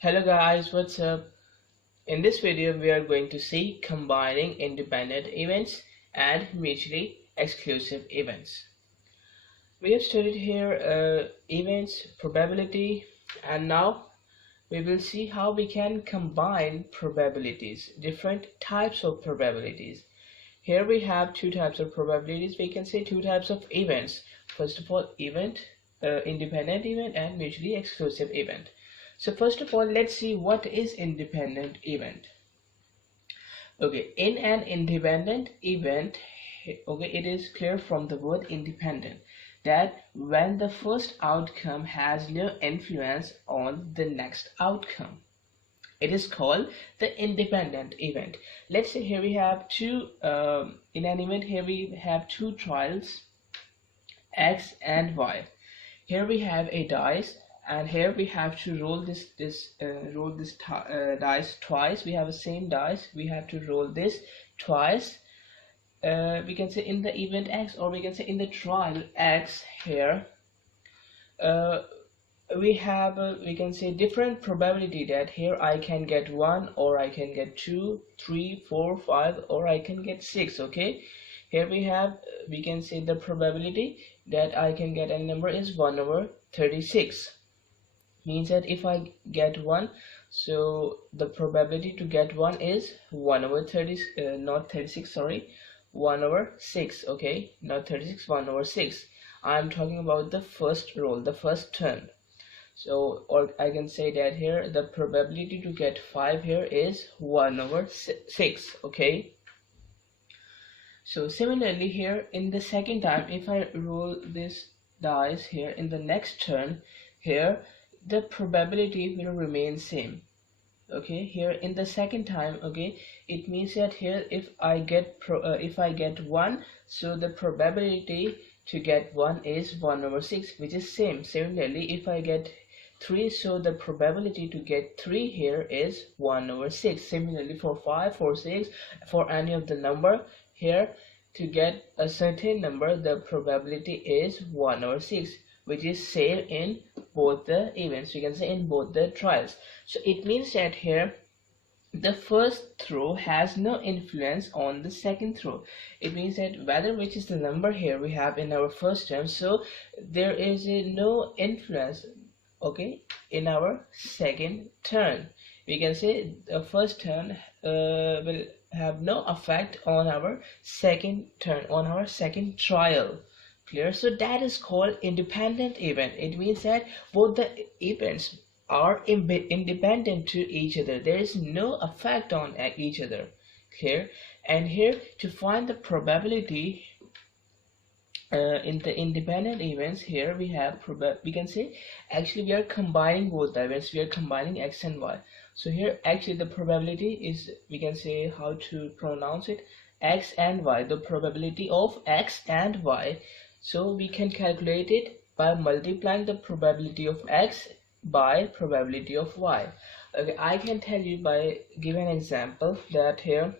Hello guys, what's up? In this video we are going to see combining independent events and mutually exclusive events. We have studied here events, probability, and now we will see how we can combine probabilities, different types of probabilities. Here we have two types of probabilities. We can say two types of events. First of all, independent event and mutually exclusive event. So first of all, let's see what is independent event. Okay, in an independent event, okay, it is clear from the word independent that when the first outcome has no influence on the next outcome, it is called the independent event. Let's say here we have in an event, here we have two trials, X and Y. Here we have a dice, and here we have to roll this dice twice. We have the same dice, we have to roll this twice. We can say in the event X, or we can say in the trial X. Here we can say different probability that here I can get 1, or I can get 2, 3, 4, 5, or I can get 6. Okay, here we can say the probability that I can get a number is 1 over 36. Means that if I get 1, so the probability to get 1 is 1 over 1 over 6. Okay, not 36, 1 over 6. I'm talking about the first roll, the first turn. So, or I can say that here the probability to get 5 here is 1 over 6. Okay, so similarly here in the second time, if I roll this dice here in the next turn, here the probability will remain same. Okay, here in the second time, okay, it means that here if I get 1, so the probability to get 1 is 1 over 6, which is same. Similarly, if I get 3, so the probability to get 3 here is 1 over 6. Similarly for 5, for 6, for any of the number here, to get a certain number, the probability is 1 over 6, which is same in both the events, we can say in both the trials. So it means that here the first throw has no influence on the second throw. It means that whether which is the number here we have in our first term, so there is no influence, okay, in our second turn. We can say the first turn will have no effect on our second turn, on our second trial. Clear? So that is called independent event. It means that both the events are independent to each other. There is no effect on each other. Clear? And here to find the probability in the independent events, here we have we can say actually we are combining both the events. We are combining X and Y. So here actually the probability is, we can say how to pronounce it, X and Y, the probability of X and Y. So we can calculate it by multiplying the probability of X by probability of Y. Okay, I can tell you by giving an example that here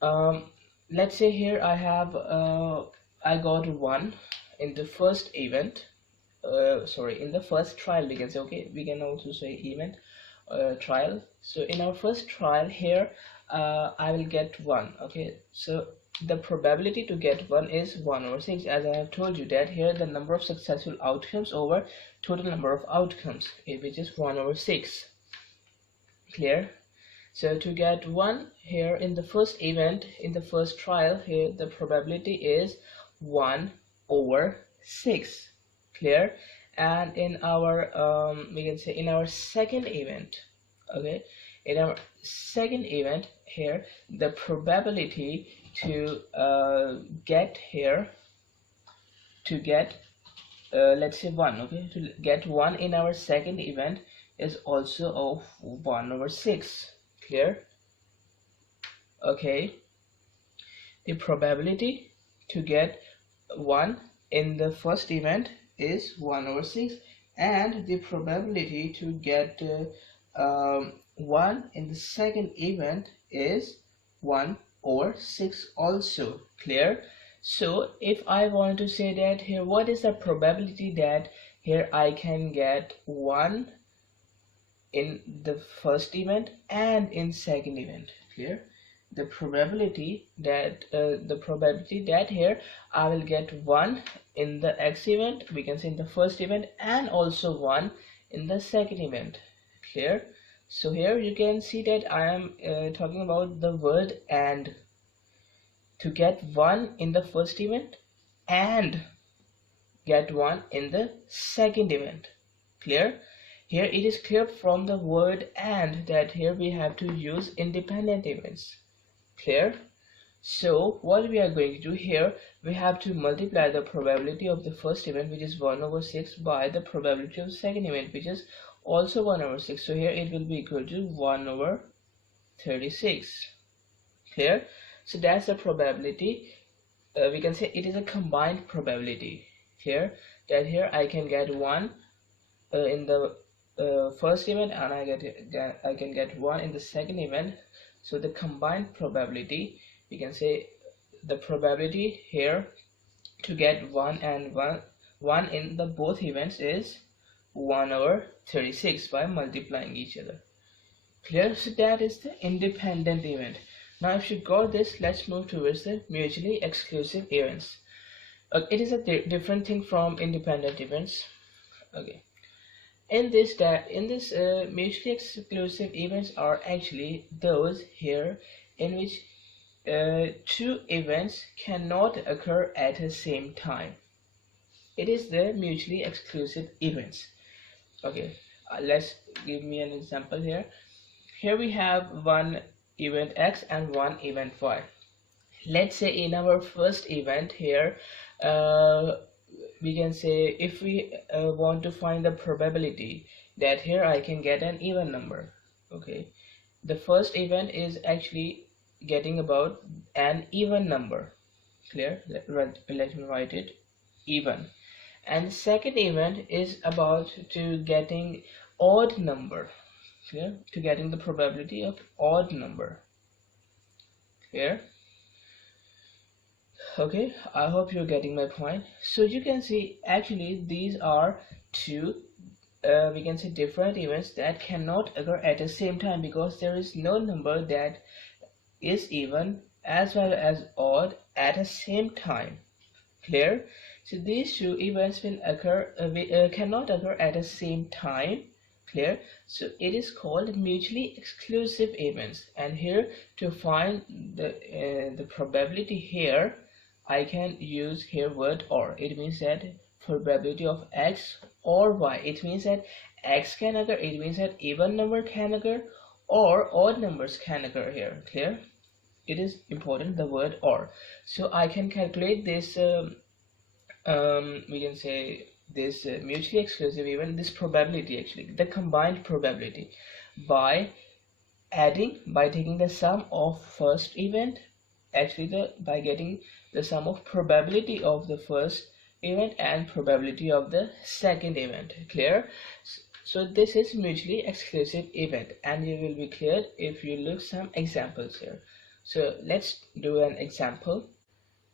let's say here I have I got 1 in the first event, in the first trial, we can say. Okay, we can also say event, trial. So in our first trial here I will get 1. Okay, so the probability to get 1 is 1 over 6, as I have told you that here the number of successful outcomes over total number of outcomes, which is 1 over 6. Clear? So to get 1 here in the first event, in the first trial, here the probability is 1 over 6. Clear? And in our we can say in our second event, okay, in our second event here the probability to get here, to get let's say 1, okay, to get 1 in our second event is also of 1 over 6. Clear? Okay, the probability to get 1 in the first event is 1 over 6, and the probability to get 1 in the second event is 1 over 6 also. Clear? So if I want to say that here, what is the probability that here I can get 1 in the first event and in second event. Clear? The probability that here I will get 1 in the X event, we can say in the first event, and also 1 in the second event. Clear? So here you can see that I am talking about the word and, to get 1 in the first event and get 1 in the second event. Clear? Here it is clear from the word and that here we have to use independent events. Clear? So what we are going to do here, we have to multiply the probability of the first event, which is 1/6, by the probability of the second event, which is also 1/6. So here it will be equal to 1/36. Clear? So that's the probability. We can say it is a combined probability. Clear? That here I can get 1 in the first event, and I can get 1 in the second event. So the combined probability, we can say the probability here to get 1 and 1 in the both events is 1/36 by multiplying each other. Clear? So that is the independent event. Now if you got this, let's move towards the mutually exclusive events. It is a different thing from independent events. Okay. In this mutually exclusive events are actually those here in which two events cannot occur at the same time. It is the mutually exclusive events. Okay, let's give me an example here. Here we have one event X and one event Y. Let's say in our first event here, we can say if we want to find the probability that here I can get an even number. Okay, the first event is actually getting about an even number. Clear? Let me write it, even. And the second event is about to getting odd number. Clear? To getting the probability of odd number. Clear? Okay, I hope you're getting my point. So you can see actually these are two we can say different events that cannot occur at the same time, because there is no number that is even as well as odd at the same time. Clear? So these two events will occur cannot occur at the same time. Clear? So it is called mutually exclusive events. And here to find the probability here, I can use here word or. It means that probability of X or Y. It means that X can occur. It means that even number can occur or odd numbers can occur here. Clear? It is important, the word or. So I can calculate this we can say this mutually exclusive event, this probability, actually the combined probability, by taking the sum of first event, actually by getting the sum of probability of the first event and probability of the second event. Clear? So this is mutually exclusive event, and you will be clear if you look some examples here. So let's do an example.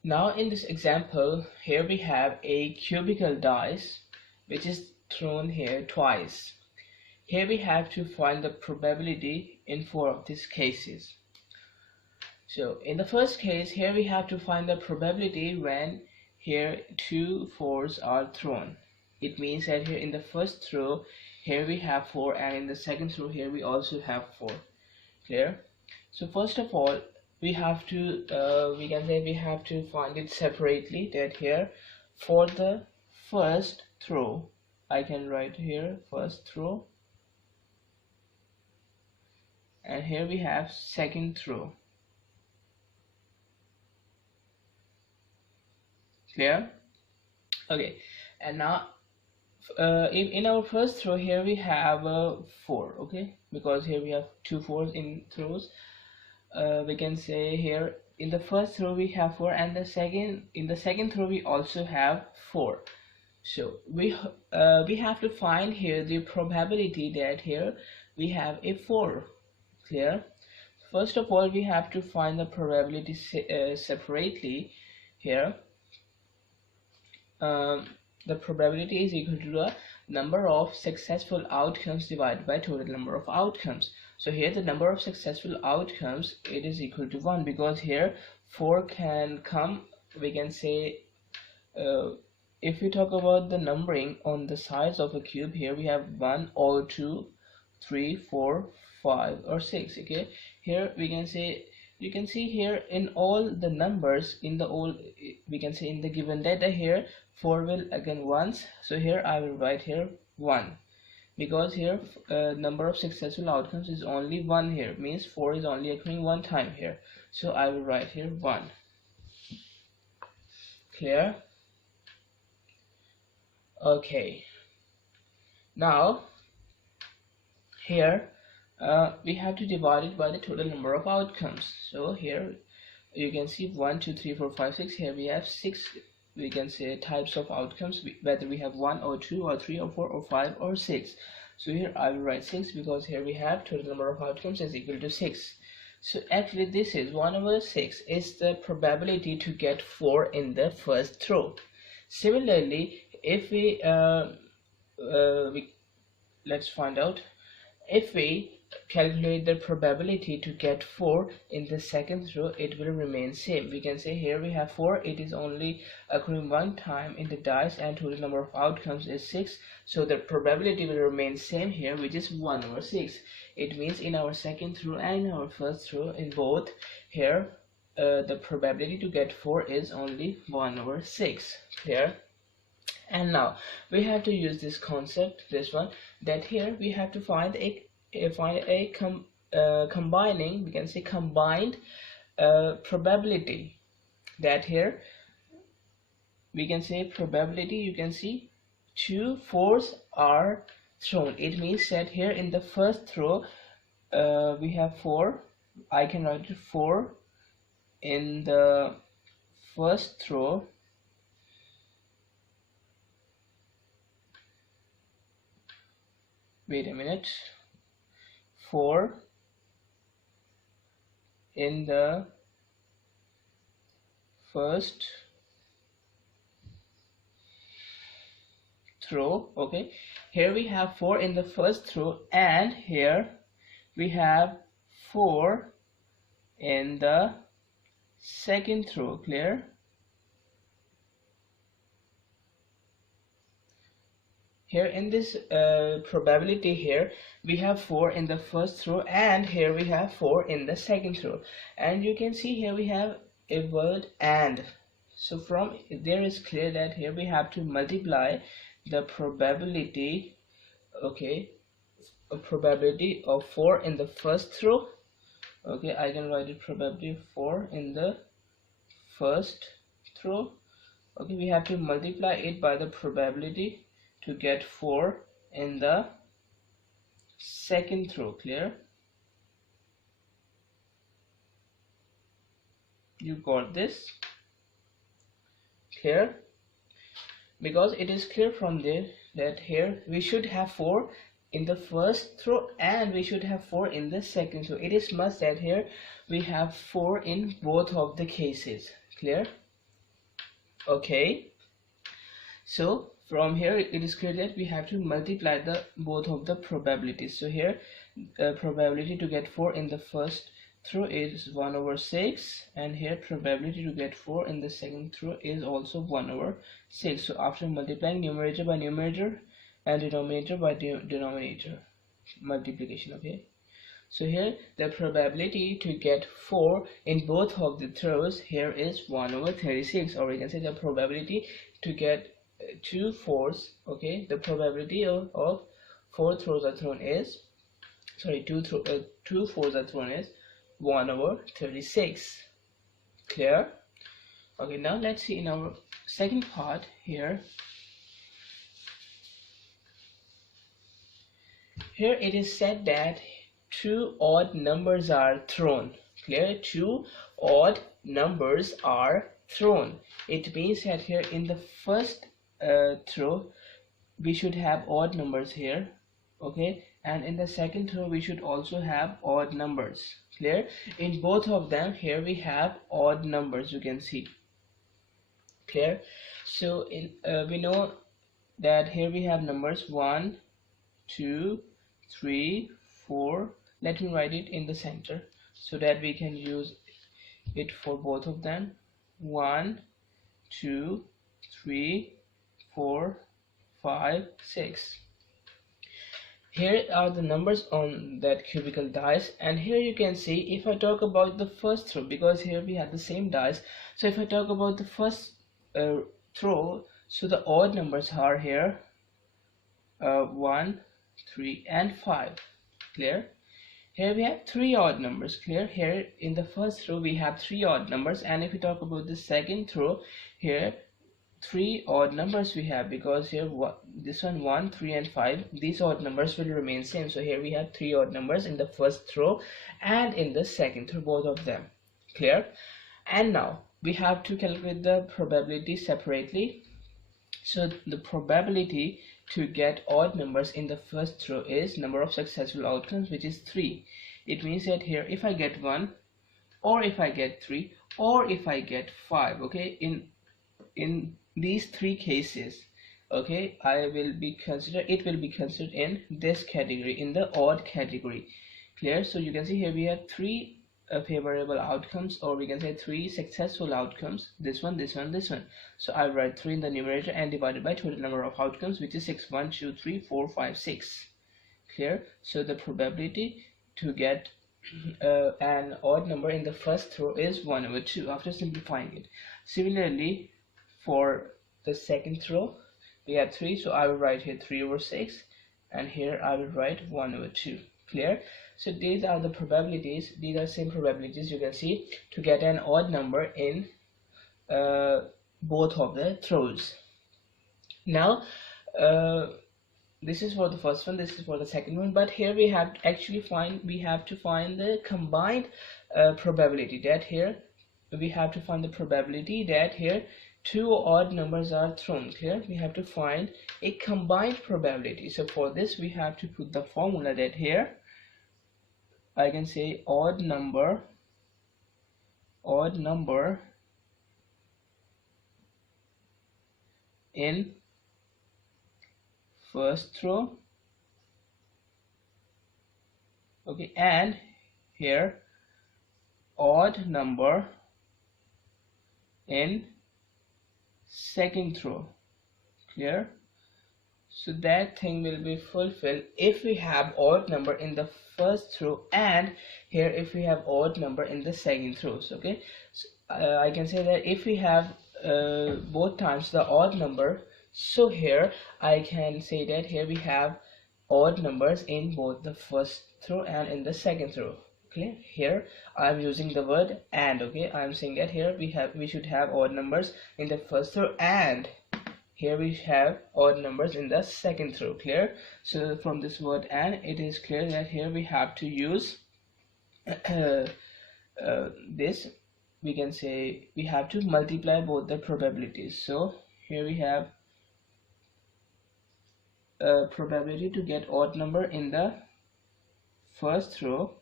Now in this example, here we have a cubical dice which is thrown here twice. Here we have to find the probability in 4 of these cases. So in the first case, here we have to find the probability when here 2 4s are thrown. It means that here in the first throw, here we have 4, and in the second throw here we also have 4. Clear? So first of all, we have to we can say we have to find it separately, that here for the first throw, I can write here first throw, and here we have second throw. Clear? Okay, and now in our first throw here we have 4, okay, because here we have 2 4s in throws. We can say here in the first throw we have 4, and in the second throw we also have 4. So we have to find here the probability that here we have a 4. Clear? First of all, we have to find the probability separately here. the probability is equal to the number of successful outcomes divided by total number of outcomes. So here the number of successful outcomes, it is equal to 1, because here 4 can come, we can say, if we talk about the numbering on the sides of a cube, here we have 1 or 2, 3, 4, 5 or 6. Okay, here we can say, you can see here in all the numbers in the all, we can say in the given data here 4 will again once, so here I will write here 1, because here number of successful outcomes is only 1, here means 4 is only occurring one time here, so I will write here 1. Clear? Okay, now here we have to divide it by the total number of outcomes. So here you can see 1 2 3 4 5 6, here we have 6, we can say, types of outcomes, whether we have 1 or 2 or 3 or 4 or 5 or 6. So here I will write 6, because here we have total number of outcomes is equal to 6. So actually this is 1/6 is the probability to get 4 in the first row. Similarly, if let's find out, if we calculate the probability to get 4 in the second row, it will remain same. We can say here we have 4, it is only occurring one time in the dice, and total number of outcomes is 6, so the probability will remain same here, which is 1/6. It means in our second row and our first row, in both, here the probability to get 4 is only 1/6. Clear? And now we have to use this concept, this one, that here we have to find a combining, we can say combined probability, that here we can say probability, you can see 2 4s are thrown. It means that here in the first row we have 4, I can write 4 in the first row, wait a minute, 4 in the first row. Okay, here we have 4 in the first row, and here we have 4 in the second row. Clear? Here in this probability, here we have 4 in the first row, and here we have 4 in the second row, and you can see here we have a word and. So from there is clear that here we have to multiply the probability, okay, a probability of 4 in the first row. Okay, I can write it probability 4 in the first row. Okay, we have to multiply it by the probability to get 4 in the second row. Clear? You got this? Clear? Because it is clear from there that here we should have 4 in the first row and we should have 4 in the second row. It is must that here we have 4 in both of the cases. Clear? Okay, so from here it is clear that we have to multiply the both of the probabilities. So here probability to get 4 in the first row is 1/6, and here probability to get 4 in the second row is also 1/6. So after multiplying numerator by numerator and denominator by denominator, multiplication. Okay, so here the probability to get 4 in both of the throws here is 1/36, or we can say the probability to get 2 4s. Okay, the probability of 4 throws are thrown is, sorry, 2 4s are thrown is 1/36. Clear? Okay, now let's see in our second part here. Here it is said that 2 odd numbers are thrown. Clear? 2 odd numbers are thrown. It means that here in the first throw we should have odd numbers here. Okay, and in the second row we should also have odd numbers. Clear? In both of them here we have odd numbers, you can see. Clear? So in we know that here we have numbers 1, 2, 3, 4. Let me write it in the center so that we can use it for both of them. 1, 2, 3, 4, 5, 6. Here are the numbers on that cubical dice, and here you can see, if I talk about the first throw, because here we have the same dice, so if I talk about the first throw, so the odd numbers are here 1, 3 and 5. Clear? Here we have 3 odd numbers. Clear? Here in the first row we have 3 odd numbers, and if we talk about the second row, here 3 odd numbers we have, because here this one 1, 3 and 5, these odd numbers will remain same. So here we have 3 odd numbers in the first row and in the second row, both of them. Clear? And now we have to calculate the probability separately. So the probability to get odd numbers in the first row is number of successful outcomes, which is 3. It means that here if I get 1, or if I get 3, or if I get 5, okay, in these 3 cases, okay, it will be considered in this category, in the odd category. Clear? So you can see here we have 3 favorable outcomes, or we can say 3 successful outcomes, this one, this one, this one. So I write 3 in the numerator and divided by total number of outcomes, which is 6, 1, 2, 3, 4, 5, 6. Clear? So the probability to get an odd number in the first row is 1/2 after simplifying it. Similarly, for the second row we have 3, so I will write here 3/6, and here I will write 1/2. Clear? So these are the probabilities, these are same probabilities you can see to get an odd number in both of the throws. Now this is for the first one, this is for the second one, but here we have to find the combined probability, that here we have to find the probability that here 2 odd numbers are thrown. Clear? We have to find a combined probability. So for this we have to put the formula that here I can say odd number in first row, okay, and here odd number in second row. Clear? So that thing will be fulfilled if we have odd number in the first row, and here if we have odd number in the second rows. Okay, so I can say that if we have both times the odd number, so here I can say that here we have odd numbers in both the first row and in the second row. Okay, here I am using the word and. Okay, I am saying that here we should have odd numbers in the first row, and here we have odd numbers in the second row. Clear? So from this word and, it is clear that here we have to use this, we can say we have to multiply both the probabilities. So here we have probability to get odd number in the first row.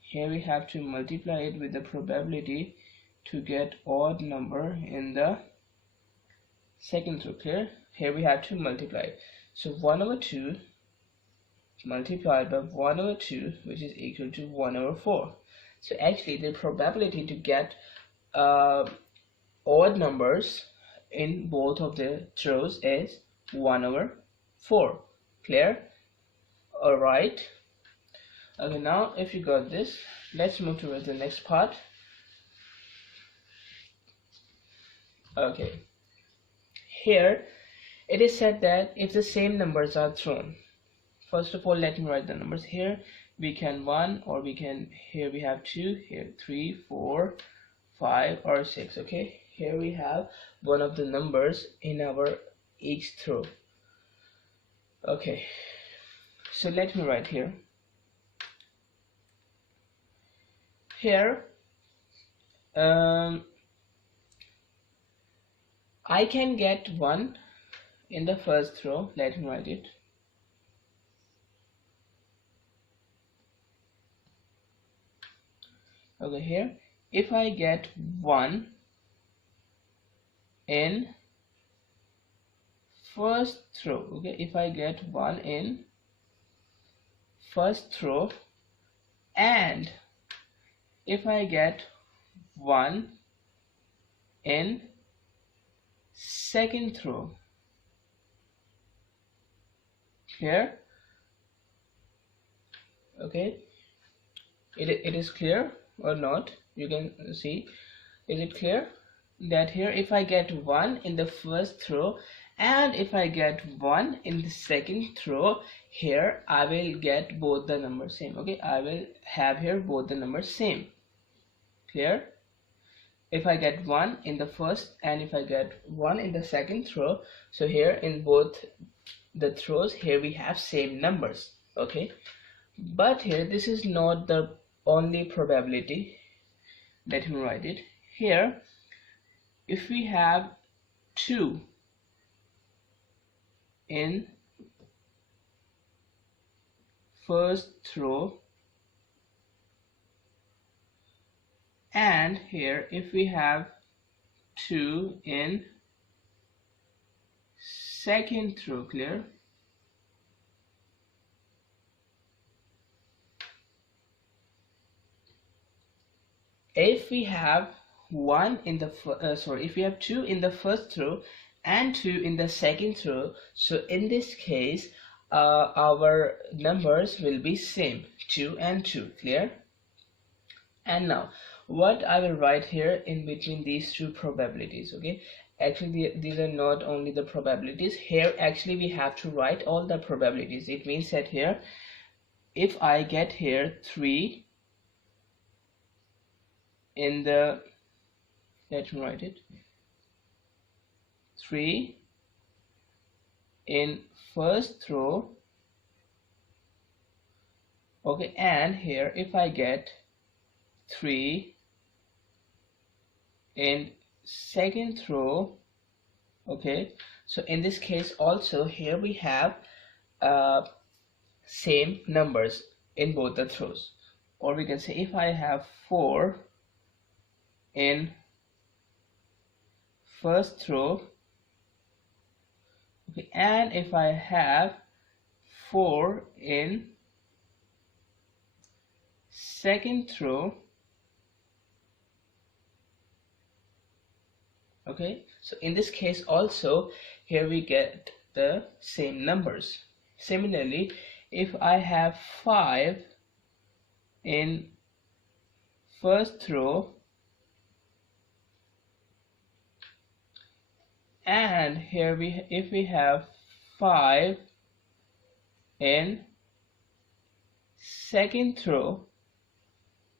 Here we have to multiply it with the probability to get odd number in the second row. Clear? Here we have to multiply. So 1/2 multiplied by 1/2, which is equal to 1/4. So actually the probability to get odd numbers in both of the rows is 1/4. Clear? Alright. Okay, now if you got this, let's move towards the next part. Okay, here it is said that if the same numbers are thrown, first of all let me write the numbers. Here we can 1, or we can, here we have 2, here 3, 4, 5 or 6. Okay, here we have one of the numbers in our each throw. Okay, so let me write here. Here I can get 1 in the first row. Let me write it. Okay, here if I get 1 in first row. Okay, if I get 1 in first row, and if I get 1 in second row. Clear? Okay, it is clear or not? You can see, is it clear that here if I get 1 in the first row and if I get 1 in the second row, here I will get both the numbers same. Okay, I will have here both the numbers same. Clear? If I get 1 in the first and if I get 1 in the second row, so here in both the rows, here we have same numbers. Okay, but here this is not the only probability. Let me write it here. If we have 2 in first row, and here if we have 2 in second row. Clear? If we have 1 in the if we have 2 in the first row and 2 in the second row, so in this case our numbers will be same, 2 and 2. Clear? And now what I will write here in between these two probabilities. Okay, actually these are not only the probabilities. Here actually we have to write all the probabilities. It means that here if I get here 3 in the, let me write it, 3 in first row. Okay, and here if I get 3 in second row. Okay, so in this case also here we have same numbers in both the rows. Or we can say if I have 4 in first row, okay, and if I have 4 in second row. Okay, so in this case also here we get the same numbers. Similarly, if I have 5 in first row and here if we have 5 in second row,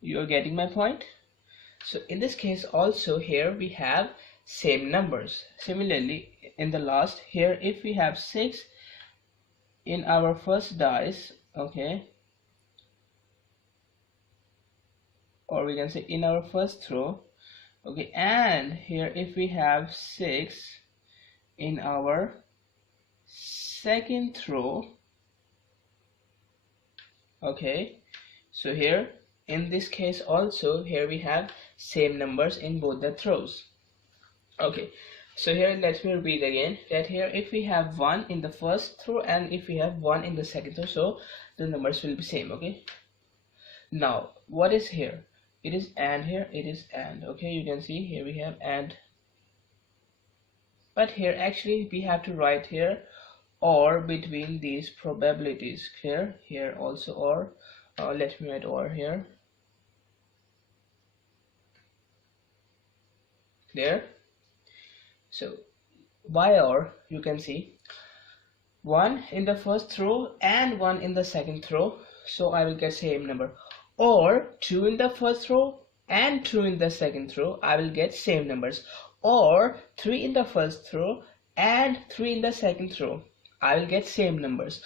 you're getting my point? So in this case also here we have same numbers. Similarly, in the last here if we have 6 in our first dice, okay, or we can say in our first row, okay, and here if we have 6 in our second row, okay, so here in this case also here we have same numbers in both the rows. Okay, so here let me repeat again that here if we have 1 in the first row and if we have 1 in the second row, so the numbers will be same. Okay, now what is here? It is and, here it is and. Okay, you can see here we have and, but here actually we have to write here or between these probabilities. Clear? Here also or, let me write or here. Clear? So why or? You can see 1 in the first row and 1 in the second row, so I will get same number. Or 2 in the first row and 2 in the second row, I will get same numbers. Or 3 in the first row and 3 in the second row, I will get same numbers.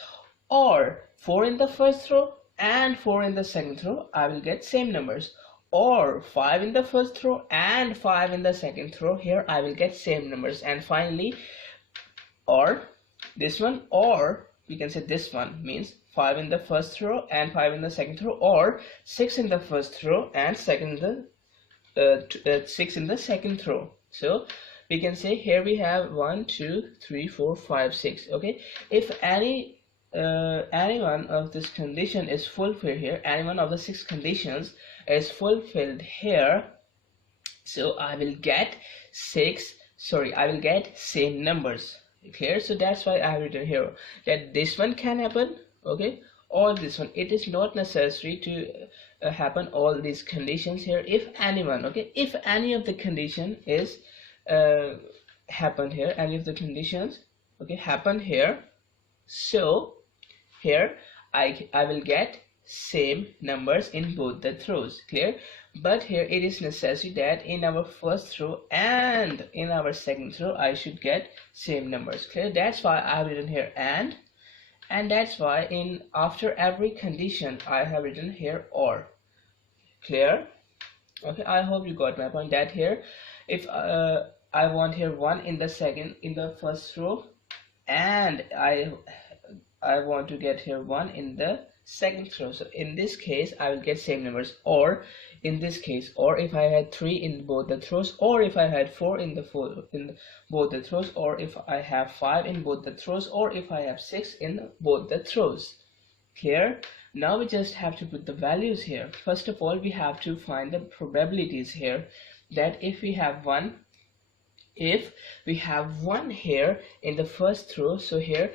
Or 4 in the first row and 4 in the second row, I will get same numbers. Or 5 in the first row and 5 in the second row, here I will get same numbers. And finally, or this one, or we can say this one means 5 in the first row and 5 in the second row, or 6 in the first row and 6 in the second row. So we can say here we have 1 2 3 4 5 6. Okay, if any one of this condition is fulfilled here, any one of the 6 conditions is fulfilled here, so I will get same numbers. Clear? So that's why I have written here that this one can happen, okay, or this one. It is not necessary to happen all these conditions here. If anyone, okay, if any of the condition is happened here, any of the conditions, okay, happen here, so here I will get same numbers in both the throws. Clear? But here it is necessary that in our first row and in our second row I should get same numbers. Clear? That's why I have written here and that's why in after every condition I have written here or. Clear? Okay, I hope you got my point, that here if I want here 1 in the first row and I want to get here 1 in the second row, so in this case I will get same numbers. Or in this case, or if I had 3 in both the throws, or if I had 4 in both the throws, or if I have 5 in both the throws, or if I have 6 in both the throws. Clear? Now we just have to put the values here. First of all, we have to find the probabilities here, that if we have 1 here in the first row, so here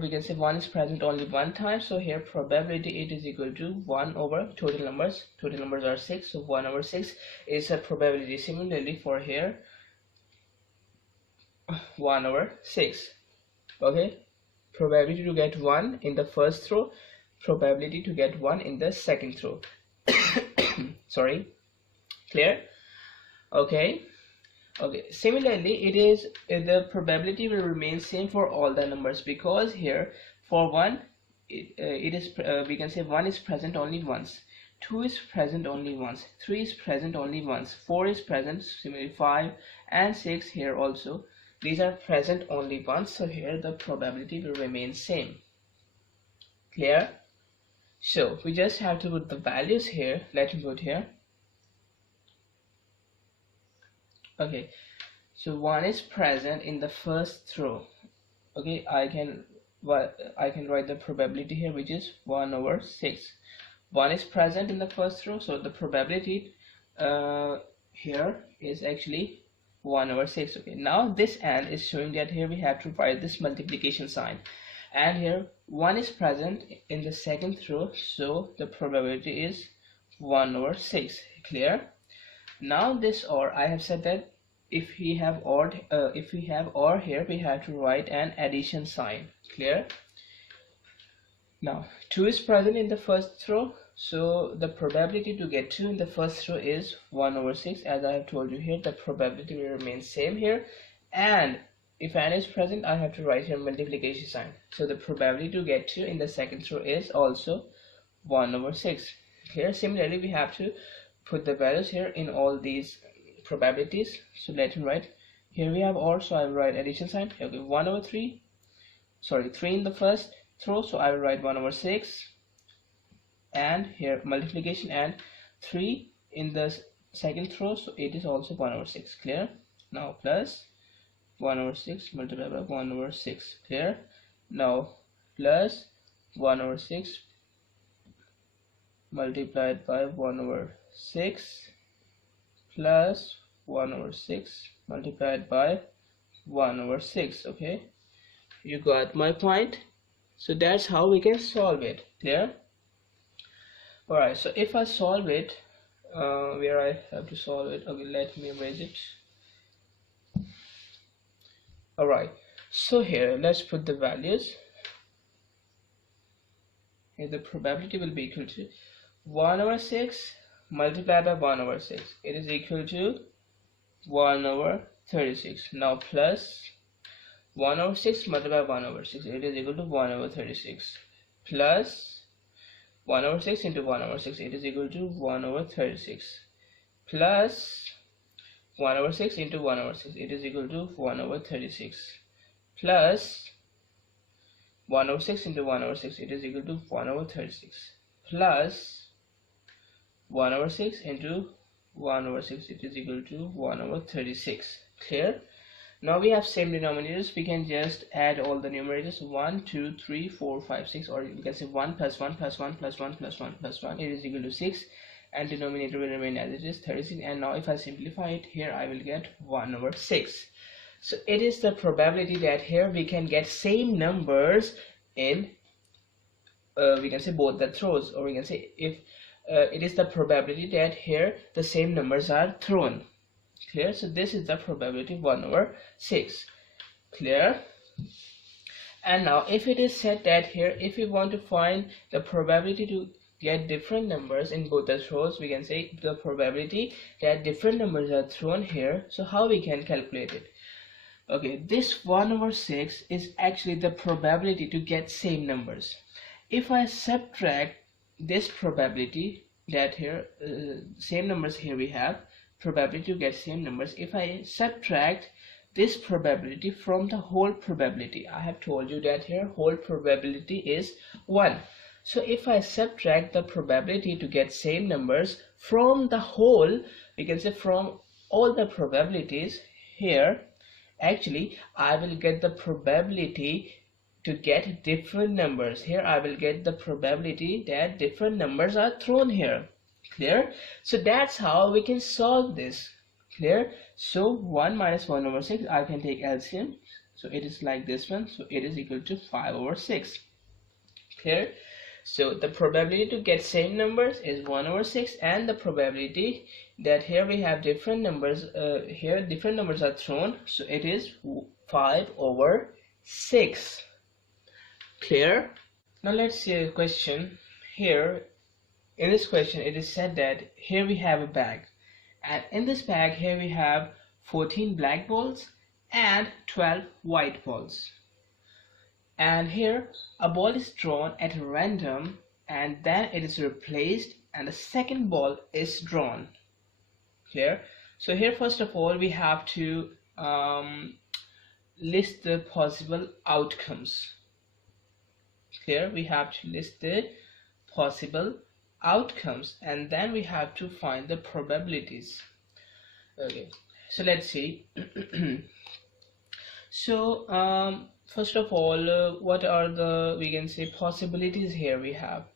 we can say 1 is present only one time, so here probability it is equal to 1 over total numbers are 6, so 1 over 6 is a probability. Similarly for here 1 over 6. Okay, probability to get 1 in the first row, probability to get 1 in the second row. Sorry. Clear? Okay. Similarly it is the probability will remain same for all the numbers, because here for 1 it is we can say 1 is present only once, 2 is present only once, 3 is present only once, 4 is present, similarly 5 and 6 here also, these are present only once, so here the probability will remain same. Clear? So we just have to put the values here. Let me put here. Okay, so 1 is present in the first row. Okay, I can write the probability here, which is 1 over 6. 1 is present in the first row, so the probability here is actually 1 over 6. Okay, now this and is showing that here we have to write this multiplication sign, and here 1 is present in the second row, so the probability is 1 over 6. Clear? Now this or, I have said that if we have or here, we have to write an addition sign. Clear? Now 2 is present in the first row, so the probability to get 2 in the first row is 1 over 6. As I have told you here, the probability will remain same here, and if n is present, I have to write here multiplication sign, so the probability to get 2 in the second row is also 1 over 6. Here similarly we have to put the values here in all these probabilities, so let me write here. We have or, so I will write addition sign. Okay, 1 over 3, sorry, 3 in the first row, so I will write 1 over 6, and here multiplication and 3 in the second row, so it is also 1 over 6. Clear? Now plus 1 over 6 multiplied by 1 over 6. Clear? Now plus 1 over 6 multiplied by 1 over 6 plus 1 over 6 multiplied by 1 over 6. Okay, you got my point? So that's how we can solve it. Clear? Alright, so if I solve it, where I have to solve it, okay, let me erase it. Alright, so here let's put the values. Here the probability will be equal to 1 over 6 multiplied by 1 over 6, it is equal to 1 over 36. Now plus 1 over 6 multiplied by 1 over 6, it is equal to 1 over 36, plus 1 over 6 into 1 over 6, it is equal to 1 over 36, plus 1 over 6 into 1 over 6, it is equal to 1 over 36, plus 1 over 6 into 1 over 6, it is equal to 1 over 36, plus 1 over 6 into 1 over 6, it is equal to 1 over 36. Clear? Now we have same denominators, we can just add all the numerators 1 2 3 4 5 6, or you can say 1 plus 1 plus 1 plus 1 plus 1 plus 1, it is equal to 6, and denominator will remain as it is, 36. And now if I simplify it here, I will get 1 over 6. So it is the probability that here we can get same numbers in we can say both the throws, or we can say if it is the probability that here the same numbers are thrown. Clear? So this is the probability 1 over 6. Clear? And now if it is said that here if we want to find the probability to get different numbers in both the throws, we can say the probability that different numbers are thrown here. So how we can calculate it? Okay, this 1 over 6 is actually the probability to get same numbers. If I subtract this probability that here same numbers, here we have probability to get same numbers, if I subtract this probability from the whole probability, I have told you that here whole probability is 1. So if I subtract the probability to get same numbers from the whole, we can say from all the probabilities here, actually I will get the probability to get different numbers. Here I will get the probability that different numbers are thrown here. Clear? So that's how we can solve this. Clear? So 1 minus 1 over 6, I can take LCM, so it is like this one, so it is equal to 5 over 6. Clear? So the probability to get same numbers is 1 over 6, and the probability that here we have different numbers, here different numbers are thrown, so it is 5 over 6. Clear? Now let's see a question. Here in this question it is said that here we have a bag, and in this bag here we have 14 black balls and 12 white balls, and here a ball is drawn at random and then it is replaced and a second ball is drawn. Clear? So here first of all we have to list the possible outcomes. Clear? We have to list the possible outcomes, and then we have to find the probabilities. Okay, so let's see. So first of all, what are the, we can say, possibilities here we have?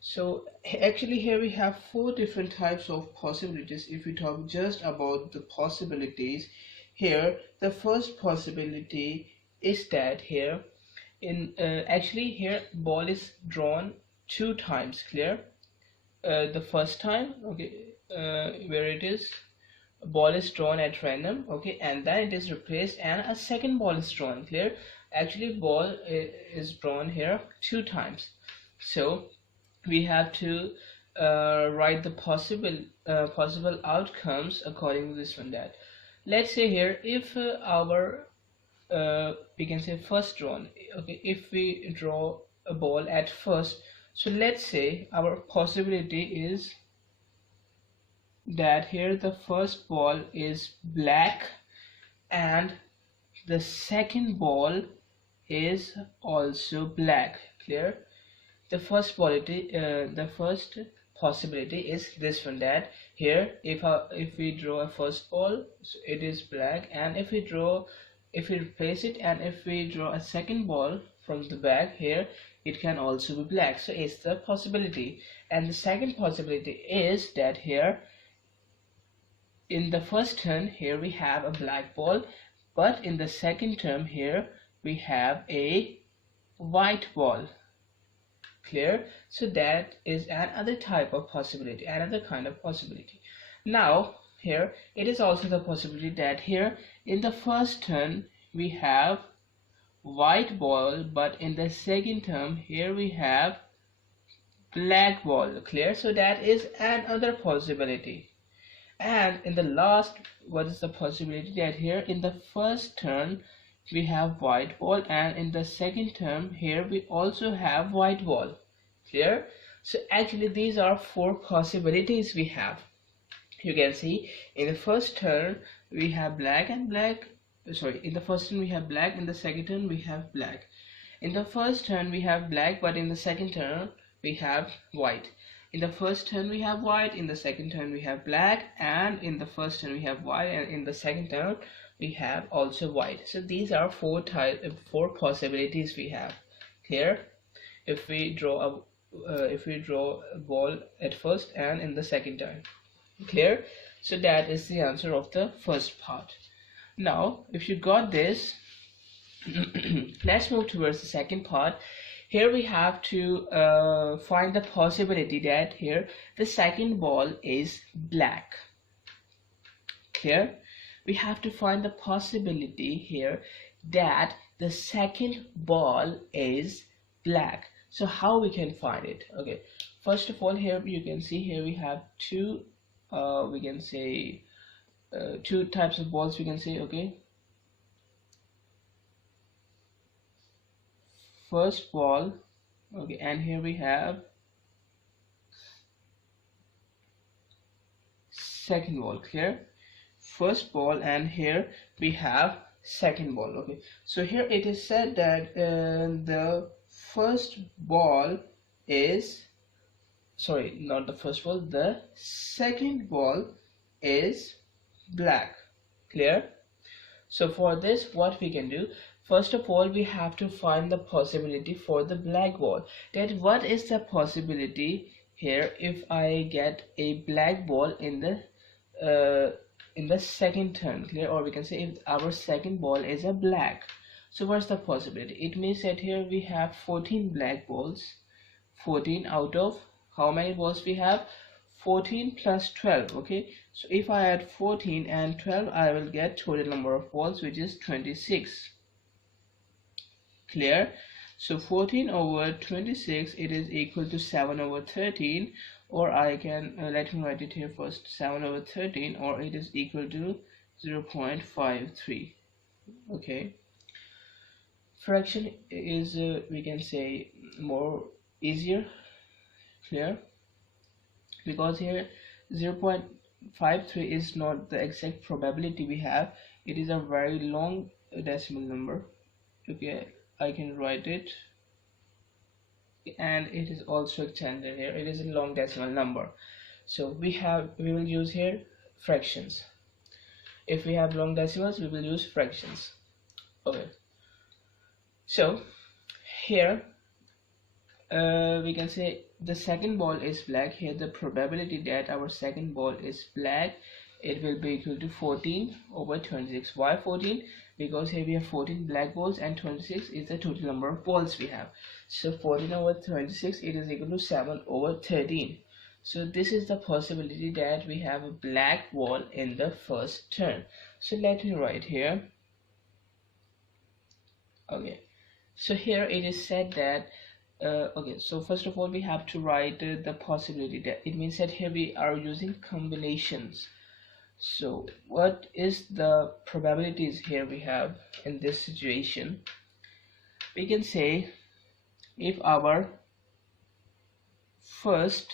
So actually here we have 4 different types of possibilities. If we talk just about the possibilities, here the first possibility is that here in actually here ball is drawn 2 times. Clear? The first time, okay, where it is ball is drawn at random, okay, and then it is replaced and a second ball is drawn. Clear? Actually ball is drawn here 2 times, so we have to write the possible outcomes according to this one. That let's say here if our we can say first drawn, okay, if we draw a ball at first, so let's say our possibility is that here the first ball is black and the second ball is also black. Clear? The first possibility is this one, that here if we draw a first ball, so it is black, and if we replace it and if we draw a second ball from the back, here it can also be black. So it's the possibility. And the second possibility is that here in the first turn here we have a black ball, but in the second term here we have a white ball. Clear? So that is another type of possibility, another kind of possibility. Now here it is also the possibility that here in the first turn we have white ball, but in the second term here we have black ball. Clear? So that is another possibility. And in the last, what is the possibility that here in the first turn we have white ball, and in the second term here we also have white ball. Clear? So actually these are 4 possibilities we have. You can see in the first turn we have black and black, sorry, in the first turn we have black, in the second turn we have black. In the first turn we have black, but in the second turn we have white. In the first turn we have white, in the second turn we have black, and in the first turn we have white, and in the second turn we have also white. So these are four possibilities we have. Clear? If we draw a ball at first and in the second time. Clear? So that is the answer of the first part. Now if you got this, let's move towards the second part. Here we have to find the possibility that here the second ball is black. Clear? We have to find the possibility here that the second ball is black. So how we can find it? Okay, first of all, here you can see here we have two we can say two types of balls, we can say. Okay, first ball, okay, and here we have second ball. Clear? First ball and here we have second ball. Okay, so here it is said that the first ball is, sorry, not the first ball, the second ball is black. Clear? So for this, what we can do, first of all, we have to find the possibility for the black ball. That what is the possibility here if I get a black ball in the second turn? Clear? Or we can say if our second ball is a black. So what's the possibility? It means that here we have 14 black balls. 14 out of how many balls we have? 14 plus 12. Okay, so if I add 14 and 12, I will get total number of balls, which is 26. Clear? So 14 over 26, it is equal to 7 over 13, or I can let me write it here first, 7 over 13, or it is equal to 0.53. okay, fraction is we can say more easier. Clear? Because here 0.53 is not the exact probability we have, it is a very long decimal number. Okay, I can write it, and it is also extended here, it is a long decimal number. So we will use here fractions. If we have long decimals, we will use fractions. Okay, so here we can say the second ball is black. Here the probability that our second ball is black, it will be equal to 14 over 26. Why 14? Because here we have 14 black balls and 26 is the total number of balls we have. So 14 over 26, it is equal to 7 over 13. So this is the possibility that we have a black ball in the first turn. So let me write here. Okay, so here it is said that okay, so first of all we have to write the possibility. That it means that here we are using combinations. So what is the probabilities here we have in this situation? We can say if our first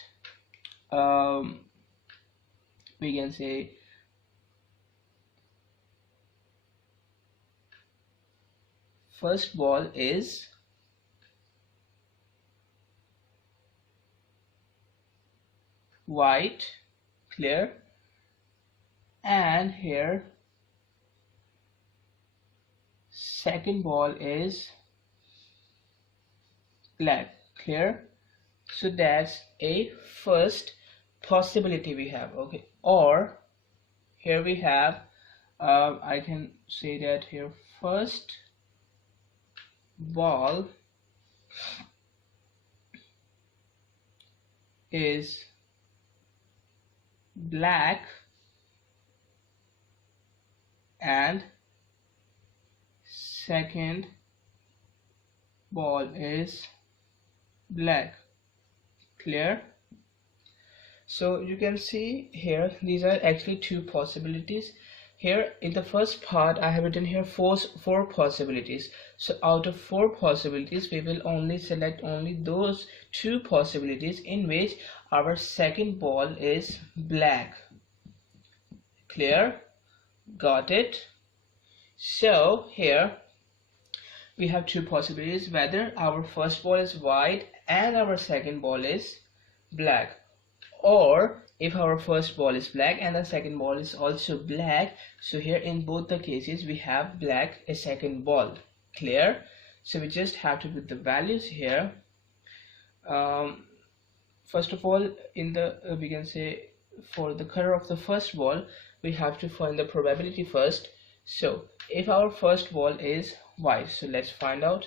we can say first ball is white. Clear? And here second ball is black. Clear? So that's a first possibility we have. Okay, or here we have I can say that here first ball is black and second ball is black. Clear? So you can see here these are actually two possibilities. Here in the first part I have written here four possibilities. So out of four possibilities we will only select only those two possibilities in which our second ball is black. Clear? Got it? So here we have two possibilities, whether our first ball is white and our second ball is black, Or if our first ball is black and the second ball is also black, so here in both the cases we have black a second ball. Clear? So we just have to put the values here. First of all, in the we can say for the color of the first ball, we have to find the probability first. So if our first ball is white, so let's find out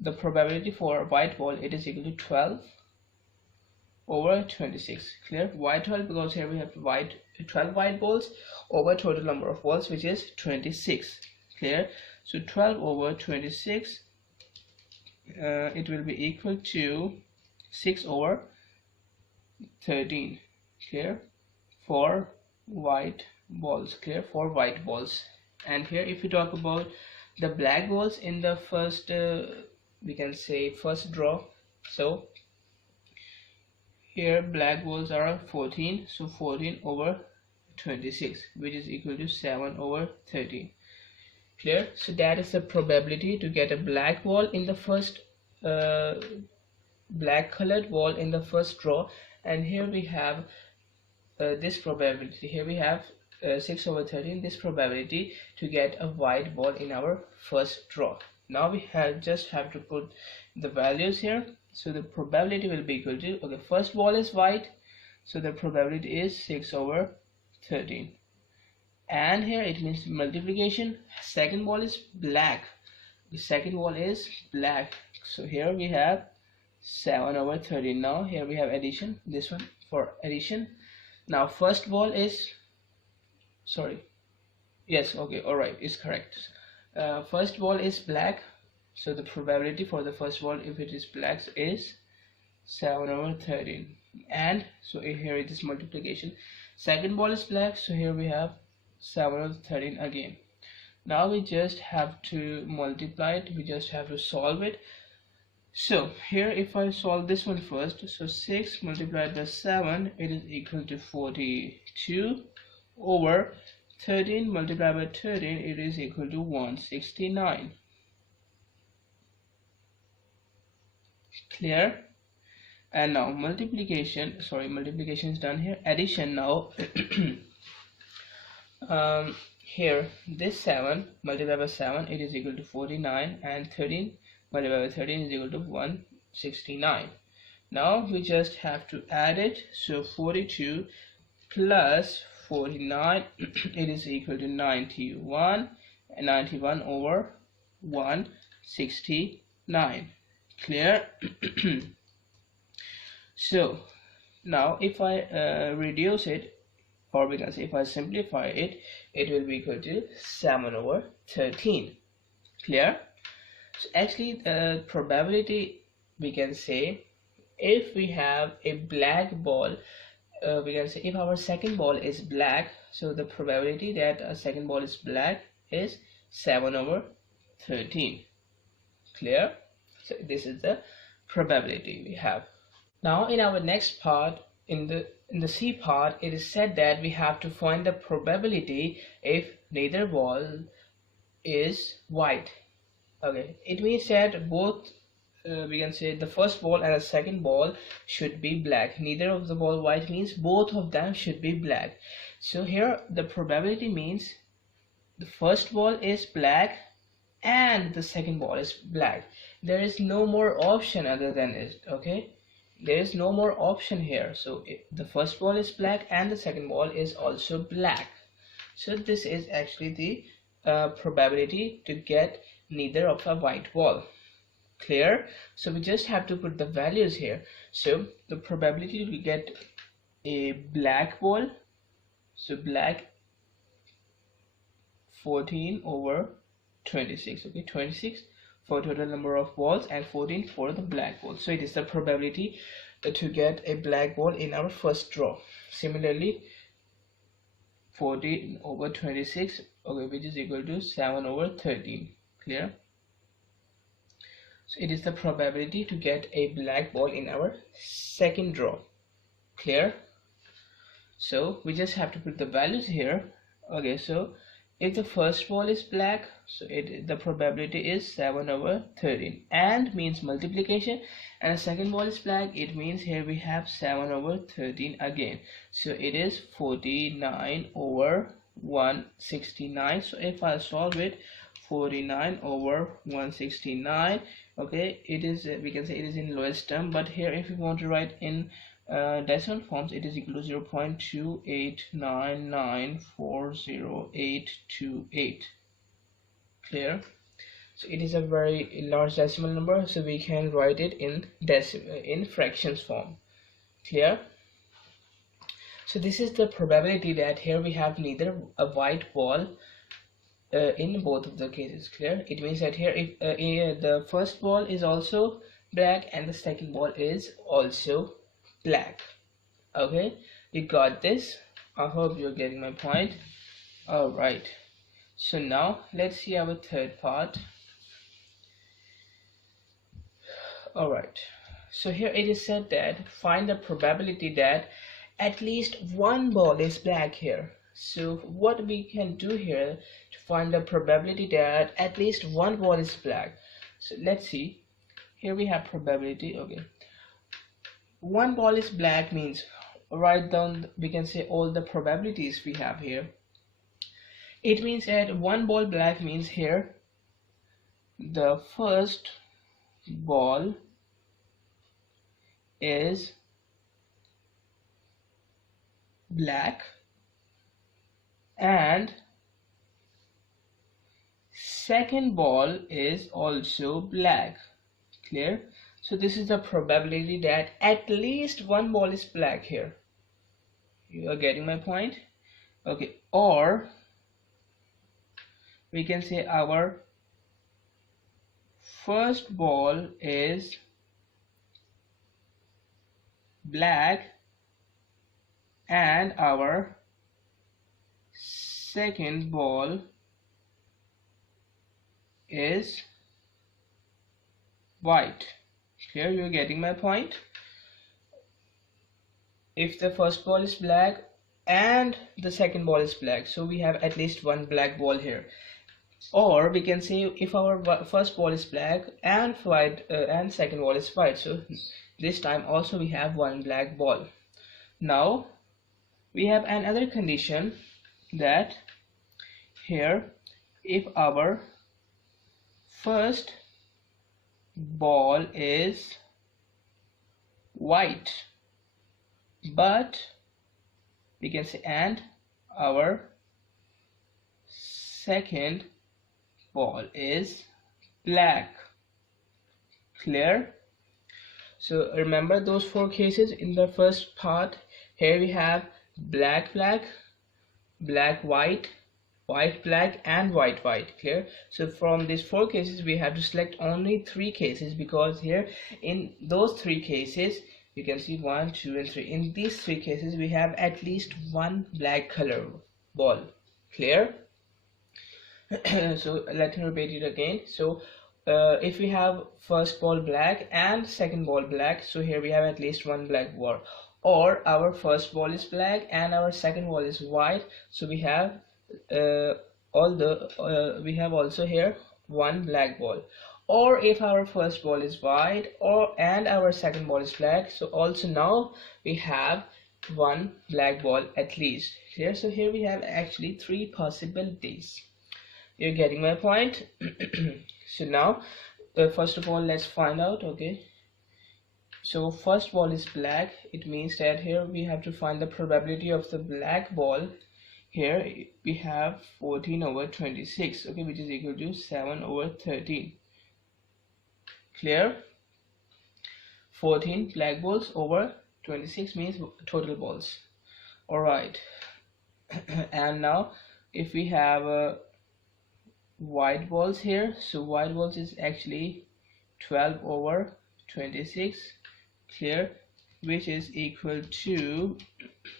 the probability for white ball. It is equal to 12 over 26. Clear? Why 12? Because here we have 12 white balls over total number of balls, which is 26. Clear? So 12 over 26, it will be equal to 6 over 13. Clear? For white balls. Clear? For white balls. And here if we talk about the black balls in the first we can say first draw, so here black balls are 14, so 14 over 26, which is equal to 7 over 13. Clear? So that is the probability to get a black ball in the first black colored ball in the first draw. And here we have this probability. Here we have 6 over 13, this probability to get a white ball in our first draw. Now we just have to put the values here. So the probability will be equal to, okay, first ball is white, so the probability is 6 over 13. And here it means multiplication. Second ball is black. The second ball is black. So here we have 7 over 13. Now here we have addition. This one for addition. Now first ball is, sorry, yes, okay, alright, it's correct. First ball is black, so the probability for the first ball if it is black is 7 over 13. And so here it is multiplication. Second ball is black, so here we have 7 over 13 again. Now we just have to multiply it, we just have to solve it. So here if I solve this one first, so 6 multiplied by 7, it is equal to 42 over 13 multiplied by 13, it is equal to 169. Clear? And now multiplication is done here. Addition now. Here this 7 multiplied by 7, it is equal to 49, and 13 multiplied by 13 is equal to 169. Now we just have to add it. So 42 plus 49, it is equal to 91, and 91 over 169. Clear? So now if I reduce it, or we can say if I simplify it, it will be equal to 7 over 13. Clear? So actually the probability, we can say if we have a black ball, we can say if our second ball is black, so the probability that a second ball is black is 7 over 13. Clear? So this is the probability we have. Now in our next part, in the C part, it is said that we have to find the probability if neither ball is white. Okay, it means that both we can say the first ball and the second ball should be black. Neither of the ball white means both of them should be black. So here the probability means the first ball is black and the second ball is black. There is no more option other than it. Okay, there is no more option here. So the first ball is black and the second ball is also black. So this is actually the probability to get neither of a white ball. Clear? So we just have to put the values here. So the probability to get a black ball, so black 14 over 26. Okay, 26 for total number of balls and 14 for the black ball. So it is the probability to get a black ball in our first draw. Similarly 14 over 26, okay, which is equal to 7 over 13. Clear? So it is the probability to get a black ball in our second draw. Clear? So we just have to put the values here. Okay, so if the first ball is black, so the probability is 7/13, and means multiplication, and the second ball is black, it means here we have 7/13 again, so it is 49/169. So if I solve it, 49/169, okay, it is we can say it is in lowest term, but here if you want to write in decimal forms, it is equal to 0.289940828. Clear? So it is a very large decimal number, so we can write it in fractions form. Clear? So this is the probability that here we have neither a white ball in both of the cases. Clear? It means that here if the first ball is also black and the second ball is also black. Okay, you got this? I hope you're getting my point. All right, so now let's see our third part. All right, so here it is said that find the probability that at least one ball is black here. So what we can do here to find the probability that at least one ball is black, so let's see. Here we have probability. Okay, one ball is black means write down, we can say all the probabilities we have here. It means that one ball black means here the first ball is black and second ball is also black. Clear? So this is the probability that at least one ball is black here. You are getting my point? Okay, or we can say our first ball is black and our second ball is white. Here you're getting my point. If the first ball is black and the second ball is black, so we have at least one black ball here. Or we can say if our first ball is black and white and second ball is white, so this time also we have one black ball. Now we have another condition that here if our first ball is white, but we can say and our second ball is black. Clear? So remember those four cases in the first part. Here we have black black, black white, white black, and white white. Clear? So from these four cases we have to select only three cases, because here in those three cases you can see 1, 2, and 3. In these three cases we have at least one black color ball. Clear? So let me repeat it again. So if we have first ball black and second ball black, so here we have at least one black ball. Or our first ball is black and our second ball is white, so we have we have also here one black ball. Or if our first ball is white and our second ball is black, so also now we have one black ball at least. Here, so here we have actually three possibilities. You're getting my point? So now first of all let's find out. Okay, so first ball is black, it means that here we have to find the probability of the black ball. Here we have 14/26, okay, which is equal to 7/13. Clear? 14 black balls over 26 means total balls. Alright. And now if we have white balls here, so white balls is actually 12/26. Clear? Which is equal to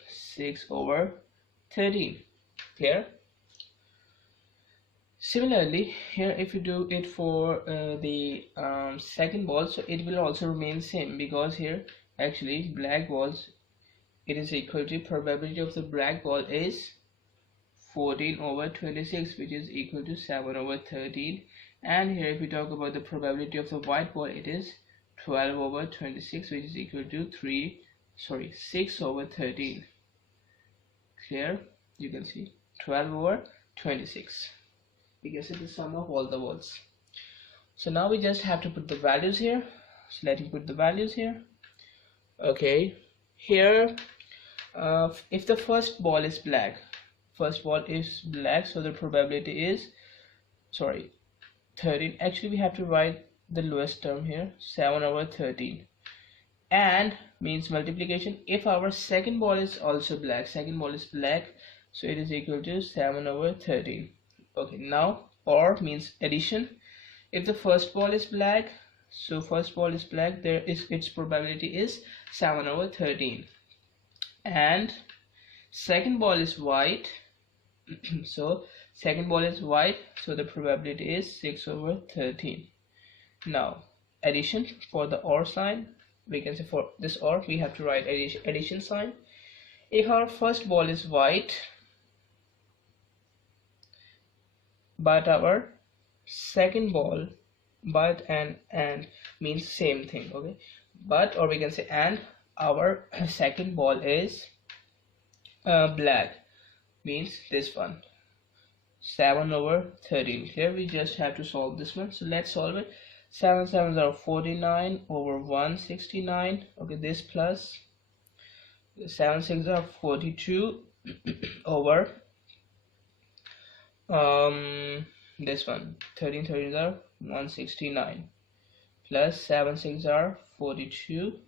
6/13. Clear? Similarly, here if you do it for the second ball, so it will also remain same, because here actually black balls, it is equal to probability of the black ball is 14 over 26, which is equal to 7 over 13. And here if we talk about the probability of the white ball, it is 12 over 26, which is equal to 6 over 13. Clear? You can see 12 over 26 because it is sum of all the balls. So now we just have to put the values here. So let me put the values here. Okay, here if the first ball is black, so the probability is 13. Actually we have to write the lowest term here, 7 over 13, and means multiplication. If our second ball is also black, so it is equal to 7 over 13. Okay, now or means addition. If the first ball is black, there is its probability is 7 over 13, and second ball is white so the probability is 6 over 13. Now addition for the OR sign, we can say for this OR we have to write addition sign. If our first ball is white but our second ball, and means same thing, okay, or we can say and our second ball is black, means this one, 7 over 13. Here we just have to solve this one, so let's solve it. 7 7s are 49 over 169. Okay, this plus 7 6 are 42 over this one, 13 13s are 169, plus 7 6 are 42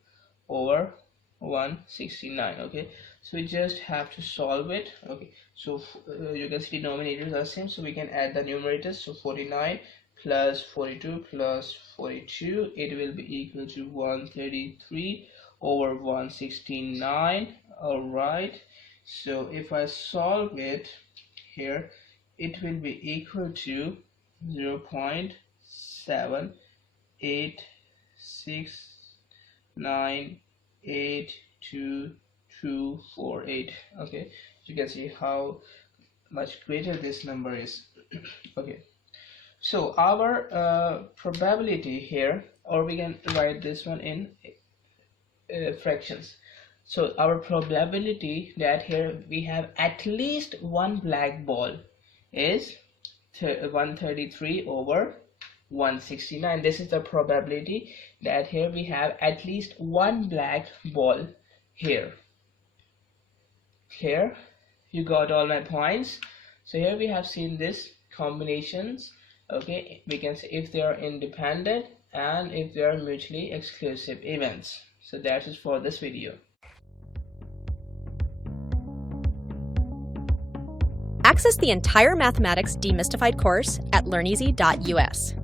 over 169. Okay, so we just have to solve it. Okay, so you can see denominators are same, so we can add the numerators. So 49 plus 42 plus 42, it will be equal to 133 over 169. All right, so if I solve it here, it will be equal to 0.786982248. Okay, you can see how much greater this number is. Okay, so our probability here, or we can write this one in fractions. So our probability that here we have at least one black ball is 133 over 169. This is the probability that here we have at least one black ball here. Here you got all my points. So here we have seen this combinations. Okay, we can say if they are independent and if they are mutually exclusive events. So that is for this video. Access the entire Mathematics Demystified course at learneasy.us.